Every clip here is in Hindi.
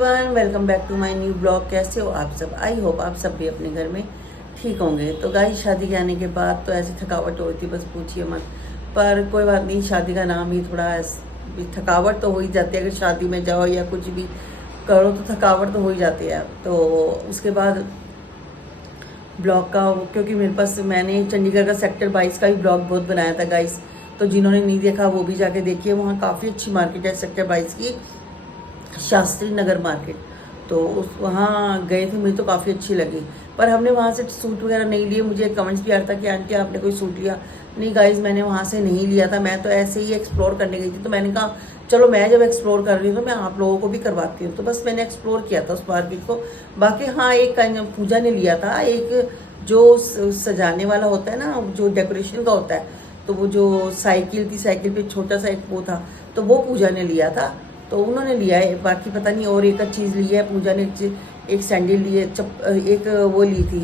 Everyone, welcome back to my new blog. कैसे हो आप सब? आई होप आप सब भी अपने घर में ठीक होंगे। तो गाइस, शादी के आने के बाद तो ऐसी थकावट होती बस पूछिए मत। पर कोई बात नहीं, शादी का नाम ही थोड़ा थकावट तो हो ही जाती है। अगर शादी में जाओ या कुछ भी करो तो थकावट तो हो ही जाती है। तो उसके बाद ब्लॉग का, क्योंकि मेरे पास मैंने चंडीगढ़ का सेक्टर 22 का भी ब्लॉग बहुत बनाया था गाइस। तो जिन्होंने नहीं देखा वो भी जाके देखिए। वहाँ काफ़ी अच्छी मार्केट है सेक्टर 22 की, शास्त्री नगर मार्केट। तो उस वहाँ गए थे, मुझे तो काफ़ी अच्छी लगी। पर हमने वहाँ से सूट वगैरह नहीं लिए। मुझे कमेंट्स भी आ रहा था कि आंटी आपने कोई सूट लिया? नहीं गाइज, मैंने वहाँ से नहीं लिया था। मैं तो ऐसे ही एक्सप्लोर करने गई थी। तो मैंने कहा चलो मैं जब एक्सप्लोर कर रही हूँ तो मैं आप लोगों को भी करवाती हूँ। तो बस मैंने एक्सप्लोर किया था उस मार्केट को। बाकी हाँ, एक पूजा ने लिया था, एक जो सजाने वाला होता है ना, जो डेकोरेशन का होता है, तो वो जो साइकिल थी, साइकिल पे छोटा सा एक वो था, तो वो पूजा ने लिया था। तो उन्होंने लिया है। बाकी पता नहीं और एक चीज़ ली है पूजा ने। एक सैंडल ली है, एक वो ली थी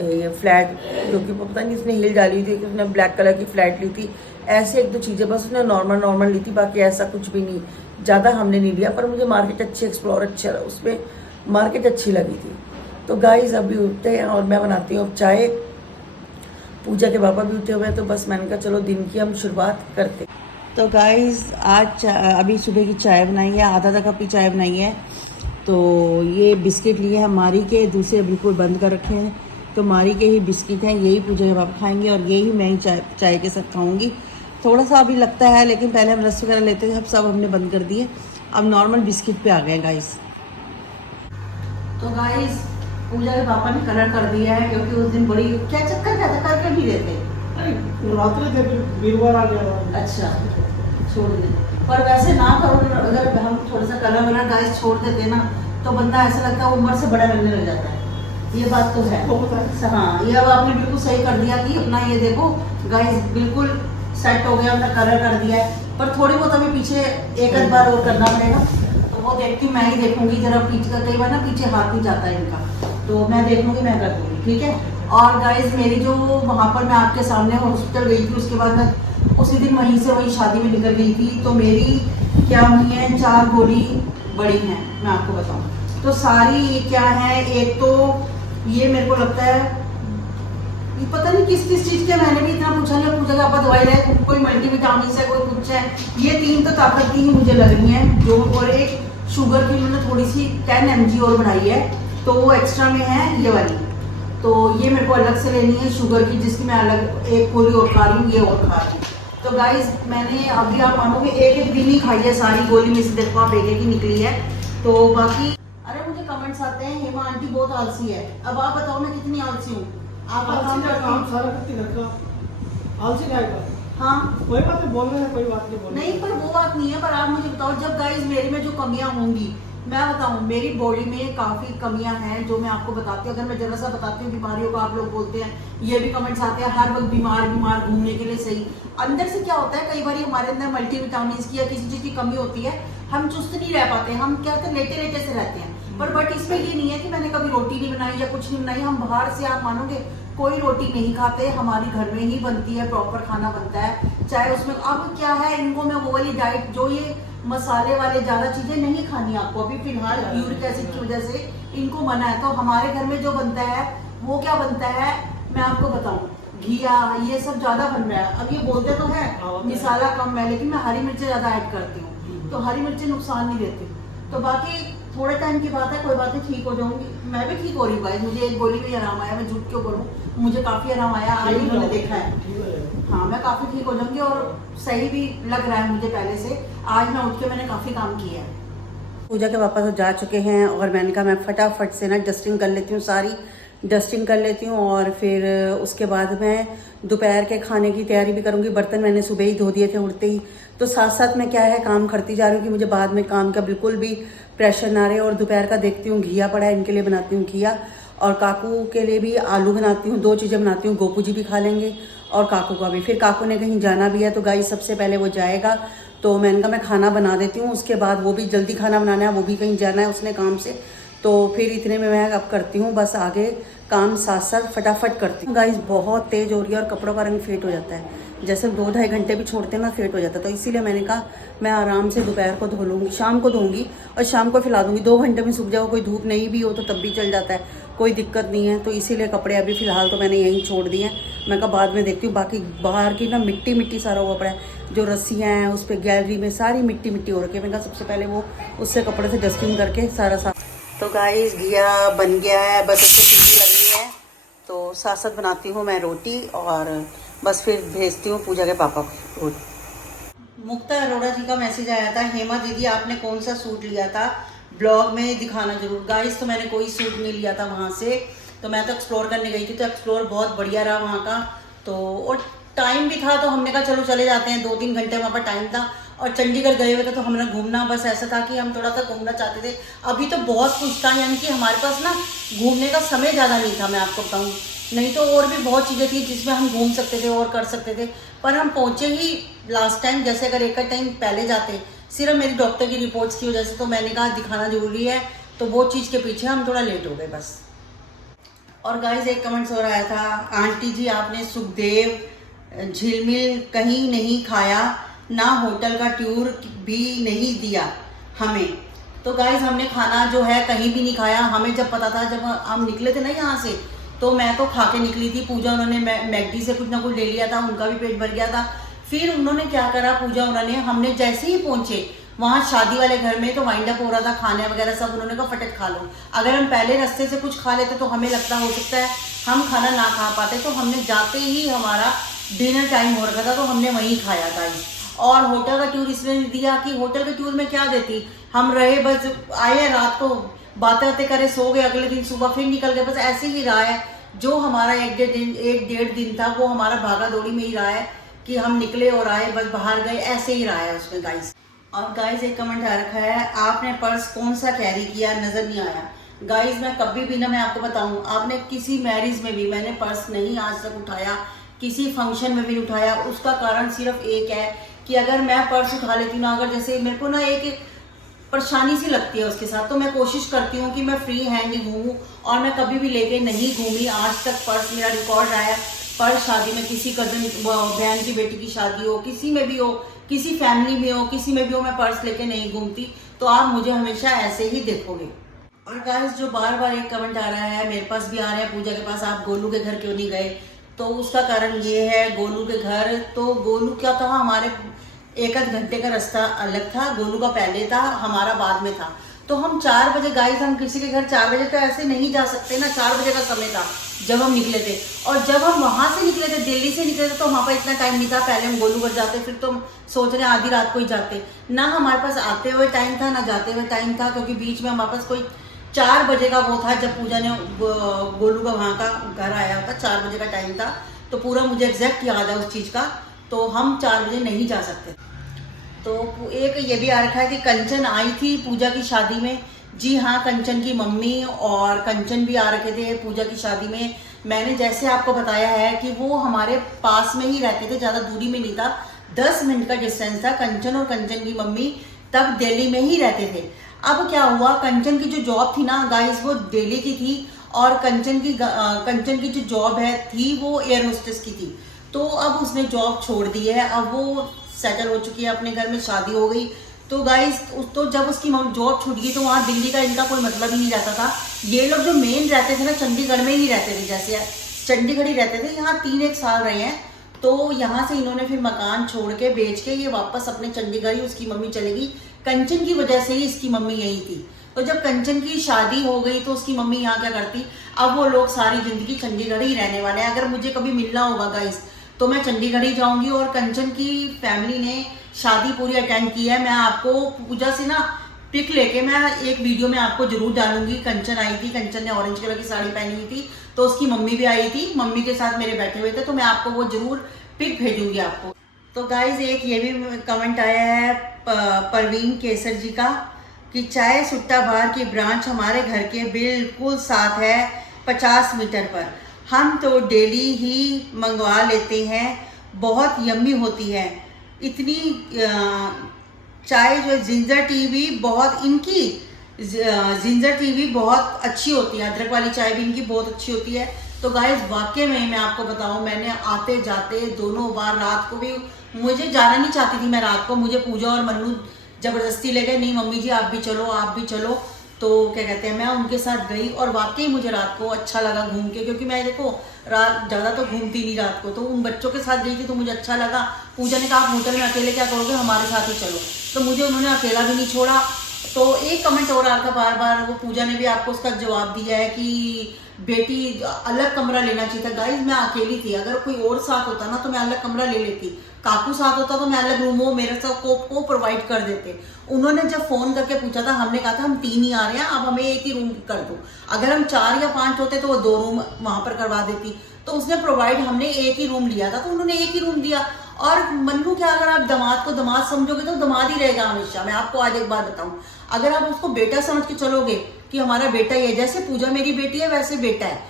ये फ्लैट, जो कि पता नहीं उसने हिल डाली थी, उसने ब्लैक कलर की फ्लैट ली थी। ऐसे एक दो चीज़ें बस उसने नॉर्मल ली थी, बाकी ऐसा कुछ भी नहीं ज़्यादा हमने नहीं लिया। पर मुझे मार्केट अच्छी एक्सप्लोर अच्छा, उसमें मार्केट अच्छी लगी थी। तो गाइस अभी उठते हैं और मैं बनाती हूँ चाय। पूजा के पापा भी उठे हुए हैं, तो बस मैंने कहा चलो दिन की हम शुरुआत करते। तो गाइस आज अभी सुबह की चाय बनाई है, आधा कप की चाय बनाई है। तो ये बिस्किट लिए हैं मारी के, दूसरे बिल्कुल बंद कर रखे हैं। तो मारी के ही बिस्किट हैं, यही पूजा के पापा खाएंगे और यही मैं ही चाय के साथ खाऊंगी। थोड़ा सा अभी लगता है, लेकिन पहले हम रस वगैरह लेते थे, सब हमने बंद कर दिए। अब नॉर्मल बिस्किट पे आ गए गाइस। तो गाइस पूजा के पापा ने कलर कर दिया है, क्योंकि उस दिन बड़ी क्या चक्कर क्या था, करके भी देते। वीरवार आ गया। अच्छा, छोड़ दे। पर वैसे ना करो, अगर हम थोड़ा सा कलर वलर गाइस छोड़ देते ना, तो बंदा ऐसा लगता है उम्र से बड़ा लगने लग जाता है। ये बात तो है। हाँ, ये अब आपने बिल्कुल सही कर दिया कि अपना ये देखो गाइस बिल्कुल सेट हो गया, अपना कलर कर दिया है। पर थोड़ी बहुत अभी पीछे एक आध बार और करना पड़ेगा। तो वो देखती हूँ, मैं ही देखूंगी जरा पीछे का, कई बार ना पीछे हाथ नहीं जाता है इनका, तो मैं देखूंगी, मैं कर दूंगी, ठीक है। और गाइस मेरी जो वहाँ पर मैं आपके सामने हॉस्पिटल गई थी, उसके बाद मैं उसी दिन वहीं से वही शादी में निकल गई थी। तो मेरी क्या हुई है, 4 गोली बड़ी हैं, मैं आपको बताऊं तो सारी ये क्या है। एक तो ये मेरे को लगता है, ये पता नहीं किस चीज़ के, मैंने भी इतना पूछा नहीं, पूछा कि आप दवाई लाए, कोई मल्टीविटामिन है, कोई कुछ है। ये 3 तो ताकत की ही मुझे लग रही है जो, और एक शुगर की मैंने थोड़ी सी 10 mg और बढ़ाई है, तो वो एक्स्ट्रा में है ये वाली। तो ये मेरे को अलग से लेनी है शुगर की, जिसकी मैं अलग एक गोली और खा रही हूँ, ये और खा रही हूँ। तो गाइज मैंने अभी, आप मानोगे, एक दिन ही खाई है सारी गोली में से, देखो आप एक ही निकली है। तो बाकी अरे मुझे कमेंट्स आते हैं हेमा आंटी बहुत आलसी है। अब आप बताओ मैं कितनी आलसी हूँ? आपका काम सारा करती घर का आलसी रहेगा। हाँ, कोई बात नहीं, बोल रहे हैं, कोई बात नहीं बोल नहीं पर वो बात नहीं है। पर आप मुझे बताओ, जब गाइज मेरी में जो कमियां होंगी, मैं बताऊं मेरी बॉडी में काफी कमियां हैं जो मैं आपको बताती हूँ। अगर मैं जरा सा बताती हूँ बीमारियों को, आप लोग बोलते हैं, ये भी कमेंट्स आते हैं हर वक्त बीमार घूमने के लिए सही। अंदर से क्या होता है, कई बार हमारे अंदर मल्टीविटामिन की या किसी चीज की कमी होती है, हम चुस्त नहीं रह पाते, हम क्या होते हैं लेटे लेटे से रहते हैं। पर बट इसमें ये नहीं है कि मैंने कभी रोटी नहीं बनाई या कुछ नहीं बनाई। हम बाहर से, आप मानोगे, कोई रोटी नहीं खाते, हमारी घर में ही बनती है, प्रॉपर खाना बनता है, चाहे उसमें। अब क्या है, इनको मैं वो वाली डाइट, जो ये मसाले वाले ज्यादा चीजें नहीं खानी आपको अभी फिलहाल, यूरिक एसिड की वजह से इनको मना है। तो हमारे घर में जो बनता है वो क्या बनता है, मैं आपको बताऊं, घिया, ये सब ज्यादा बन रहा है। अब ये बोलते तो है मसाला कम है, लेकिन मैं हरी मिर्चें ज्यादा ऐड करती हूँ, तो हरी मिर्चें नुकसान नहीं देती। तो बाकी थोड़े टाइम की बात है, कोई बात नहीं, ठीक हो जाऊंगी। मैं भी ठीक हो रही हूँ भाई, मुझे एक गोली में आराम आया, मैं झूठ क्यों बोलूँ, मुझे काफी आराम आया, आज ही मैंने देखा है। हाँ, मैं काफी ठीक हो जाऊंगी और सही भी लग रहा है मुझे पहले से। आज मैं उठ के मैंने काफी काम किया है। पूजा के पापा तो जा चुके हैं और मैंने कहा मैं फटाफट से ना डस्टिंग कर लेती हूँ, सारी डस्टिंग कर लेती हूँ, और फिर उसके बाद मैं दोपहर के खाने की तैयारी भी करूँगी। बर्तन मैंने सुबह ही धो दिए थे उठते ही। तो साथ साथ मैं क्या है काम करती जा रही हूँ कि मुझे बाद में काम का बिल्कुल भी प्रेशर ना रहे। और दोपहर का देखती हूँ, घिया पड़ा है, इनके लिए बनाती हूँ घिया, और काकू के लिए भी आलू बनाती हूँ। 2 चीज़ें बनाती हूँ, गोपू जी भी खा लेंगे और काकू का भी। फिर काकू ने कहीं जाना भी है, तो गाइस सबसे पहले वो जाएगा, तो मैंने कहा मैं खाना बना देती हूँ। उसके बाद वो भी जल्दी खाना बनाना है, वो भी कहीं जाना है उसने काम से। तो फिर इतने में मैं अब करती हूँ, बस आगे काम साथ साथ फटाफट करती हूँ। गाइस बहुत तेज़ हो रही है और कपड़ों का रंग फेड हो जाता है। जैसे 2-2.5 घंटे भी छोड़ते हैं ना फेट हो जाता है। तो इसीलिए मैंने कहा मैं आराम से दोपहर को धो लूँगी, शाम को धोऊंगी और शाम को फैला दूँगी। 2 घंटे में सूख जाओ, कोई धूप नहीं भी हो तो तब भी चल जाता है, कोई दिक्कत नहीं है। तो इसीलिए कपड़े अभी फ़िलहाल तो मैंने यहीं छोड़ दिए हैं। मैं कहा बाद में देखती हूँ। बाकी बाहर की ना मिट्टी मिट्टी सारा हुआ पड़ा है, जो रस्सियाँ हैं उस पर गैलरी में सारी मिट्टी मिट्टी हो रखी है। मैं कहा सबसे पहले वो उससे कपड़े से डस्टिंग करके सारा साफ। तो गाइस घिया बन गया है, बस उसकी सीटी लग रही है। तो साथ साथ बनाती हूँ मैं रोटी और बस फिर भेजती हूँ पूजा के पापा को। मुक्ता अरोड़ा जी का मैसेज आया था, हेमा दीदी आपने कौन सा सूट लिया था, ब्लॉग में दिखाना जरूर। गाइस तो मैंने कोई सूट नहीं लिया था वहाँ से, तो मैं तो एक्सप्लोर करने गई थी। तो एक्सप्लोर बहुत बढ़िया रहा वहाँ का। तो और टाइम भी था तो हमने कहा चलो चले जाते हैं, 2-3 घंटे वहाँ पर टाइम था। और चंडीगढ़ गए हुए थे तो हमने घूमना बस ऐसा था कि हम थोड़ा सा घूमना चाहते थे। अभी तो बहुत कुछ था, यानी कि हमारे पास ना घूमने का समय ज़्यादा नहीं था, मैं आपको बताऊँ। नहीं तो और भी बहुत चीज़ें थी जिसमें हम घूम सकते थे और कर सकते थे। पर हम पहुँचे ही लास्ट टाइम, जैसे अगर एक टाइम पहले जाते सिर्फ मेरी डॉक्टर की रिपोर्ट्स की वजह से, तो मैंने कहा दिखाना जरूरी है, तो वो चीज़ के पीछे हम थोड़ा लेट हो गए बस। और गाइस एक कमेंट्स हो रहा था, आंटी जी आपने सुखदेव झिलमिल कहीं नहीं खाया, ना होटल का टूर भी नहीं दिया हमें। तो गाइस हमने खाना जो है कहीं भी नहीं खाया। हमें जब पता था, जब हम निकले थे ना यहाँ से, तो मैं तो खा के निकली थी। पूजा उन्होंने मैगडी से कुछ ना कुछ ले लिया था, उनका भी पेट भर गया था। फिर उन्होंने क्या करा, पूजा उन्होंने, हमने जैसे ही पहुंचे वहाँ शादी वाले घर में, तो वाइंड अप हो रहा था, खाने वगैरह सब, उन्होंने कहा फटक खा लो। अगर हम पहले रास्ते से कुछ खा लेते तो हमें लगता हो सकता है हम खाना ना खा पाते। तो हमने जाते ही हमारा डिनर टाइम हो रखा था, तो हमने वहीं खाया था। और होटल का टूर इसलिए नहीं दिया कि होटल के टूर में क्या देती, हम रहे बस, आए रात को बातें बातें करे, सो गए, अगले दिन सुबह फिर निकल गए, बस ऐसे ही रहा है। जो हमारा 1-1.5 दिन था वो हमारा भागा दौड़ी में ही रहा है कि हम निकले और आए, बस बाहर गए, ऐसे ही रहा है उसमें गाइस। और गाइस एक कमेंट आ रखा है, आपने पर्स कौन सा कैरी किया, नजर नहीं आया। गाइस मैं कभी भी ना, मैं आपको बताऊं, आपने किसी मैरिज में भी मैंने पर्स नहीं आज तक उठाया, किसी फंक्शन में भी नहीं उठाया। उसका कारण सिर्फ एक है कि अगर मैं पर्स उठा लेती हूँ ना, अगर जैसे मेरे को ना एक परेशानी सी लगती है उसके साथ, तो मैं कोशिश करती हूँ कि मैं फ्री हैंड ही घूमूं। और मैं कभी भी लेके नहीं घूमी आज तक पर्स। मेरा रिकॉर्ड रहा है, पर्स शादी में, किसी कजन बहन की बेटी की शादी हो, किसी में भी हो, किसी फैमिली में हो, किसी में भी हो, मैं पर्स लेके नहीं घूमती। तो आप मुझे हमेशा ऐसे ही देखोगे। और गाइस जो बार बार एक कमेंट आ रहा है, मेरे पास भी आ रहा है, पूजा के पास आप गोलू के घर क्यों नहीं गए। तो उसका कारण ये है, गोलू के घर, तो गोलू क्या था, हमारे 1 घंटे का रास्ता अलग था। गोलू का पहले था, हमारा बाद में था। तो हम 4 बजे, गाइस हम किसी के घर 4 बजे तो ऐसे नहीं जा सकते ना। 4 बजे का समय था जब हम निकले थे। और जब हम वहां से निकले थे, दिल्ली से निकले थे, तो वहां पर इतना टाइम नहीं था। पहले हम गोलू घर जाते, फिर तो हम सोच रहे आधी रात को ही जाते। ना हमारे पास आते हुए टाइम था, ना जाते हुए टाइम था, क्योंकि बीच में हमारे पास कोई 4 बजे का वो था जब पूजा ने गोलू का वहाँ का घर आया था। 4 बजे का टाइम था, तो पूरा मुझे एग्जैक्ट याद है उस चीज का। तो हम 4 बजे नहीं जा सकते। तो एक ये भी आ रखा है कि कंचन आई थी पूजा की शादी में। जी हाँ, कंचन की मम्मी और कंचन भी आ रखे थे पूजा की शादी में। मैंने जैसे आपको बताया है कि वो हमारे पास में ही रहते थे, ज़्यादा दूरी में नहीं था, 10 मिनट का डिस्टेंस था। कंचन और कंचन की मम्मी तब दिल्ली में ही रहते थे। अब क्या हुआ, कंचन की जो जॉब थी ना गाइस, वो दिल्ली की थी, और कंचन की जो जॉब थी वो एयर होस्टेस की थी। तो अब उसने जॉब छोड़ दी है, अब वो सेटल हो चुकी है अपने घर में, शादी हो गई। तो गाइस तो जब उसकी जॉब छूट गई तो वहाँ दिल्ली का इनका कोई मतलब ही नहीं रहता था। ये लोग जो मेन रहते थे ना, चंडीगढ़ में ही रहते थे, जैसे चंडीगढ़ ही रहते थे। यहाँ 3-1 साल रहे हैं। तो यहाँ से इन्होंने फिर मकान छोड़ के बेच के ये वापस अपने चंडीगढ़ ही, उसकी मम्मी चलेगी। कंचन की वजह से ही इसकी मम्मी यही थी। तो जब कंचन की शादी हो गई तो उसकी मम्मी यहाँ क्या करती, अब वो लोग सारी जिंदगी चंडीगढ़ ही रहने वाले हैं। अगर मुझे कभी मिलना होगा गाइस तो मैं चंडीगढ़ ही जाऊंगी। और कंचन की फैमिली ने शादी पूरी अटेंड की है। मैं आपको पूजा से ना पिक लेके मैं एक वीडियो में आपको जरूर डालूंगी। कंचन आई थी, कंचन ने ऑरेंज कलर की साड़ी पहनी हुई थी, तो उसकी मम्मी भी आई थी, मम्मी के साथ मेरे बैठे हुए थे। तो मैं आपको वो जरूर पिक भेजूंगी आपको। तो गाइज एक ये भी कमेंट आया है परवीन केसर जी का, कि चाय सुट्टा बार की ब्रांच हमारे घर के बिल्कुल साथ है, 50 मीटर पर। हम तो डेली ही मंगवा लेते हैं, बहुत यम्मी होती है। इतनी चाय जो जिंजर टी भी बहुत, इनकी जिंजर टी भी बहुत अच्छी होती है, अदरक वाली चाय भी इनकी बहुत अच्छी होती है। तो गाइस वाकई में मैं आपको बताऊं, मैंने आते जाते दोनों बार, रात को भी मुझे जाना नहीं चाहती थी मैं रात को, मुझे पूजा और मन्नू जबरदस्ती ले गए, नहीं मम्मी जी आप भी चलो आप भी चलो। तो क्या कहते हैं, मैं उनके साथ गई और वाकई मुझे रात को अच्छा लगा घूम के, क्योंकि मैं देखो रात ज़्यादा तो घूमती नहीं रात को, तो उन बच्चों के साथ गई थी तो मुझे अच्छा लगा। पूजा ने कहा आप होटल में अकेले क्या करोगे, हमारे साथ ही चलो, तो मुझे उन्होंने अकेला भी नहीं छोड़ा। तो एक कमेंट हो रहा था बार बार, वो पूजा ने भी आपको उसका जवाब दिया है कि बेटी अलग कमरा लेना चाहिए था। गाइज मैं अकेली थी, अगर कोई और साथ होता ना तो मैं अलग कमरा ले लेती, काकू साथ होता तो मैं अलग रूम वो मेरे साथ को प्रोवाइड कर देते। उन्होंने जब फोन करके पूछा था, हमने कहा था हम 3 ही आ रहे हैं, अब हमें एक ही रूम कर दो। अगर हम 4 या 5 होते तो वो 2 रूम वहां पर करवा देती, तो उसने प्रोवाइड, हमने एक ही रूम लिया था तो उन्होंने एक ही रूम दिया। और मन्नू क्या, अगर आप दामाद को दामाद समझोगे तो दामाद ही रहेगा हमेशा। मैं आपको आज एक बात बताऊं, अगर आप उसको बेटा समझ के चलोगे कि हमारा बेटा ही है, जैसे पूजा मेरी बेटी है वैसे बेटा है।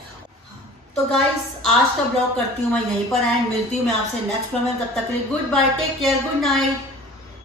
तो गाइस आज का ब्लॉग करती हूँ मैं यहीं पर एंड, मिलती हूँ मैं आपसे नेक्स्ट ब्लॉग में, तब तक के लिए good bye, take care, good night.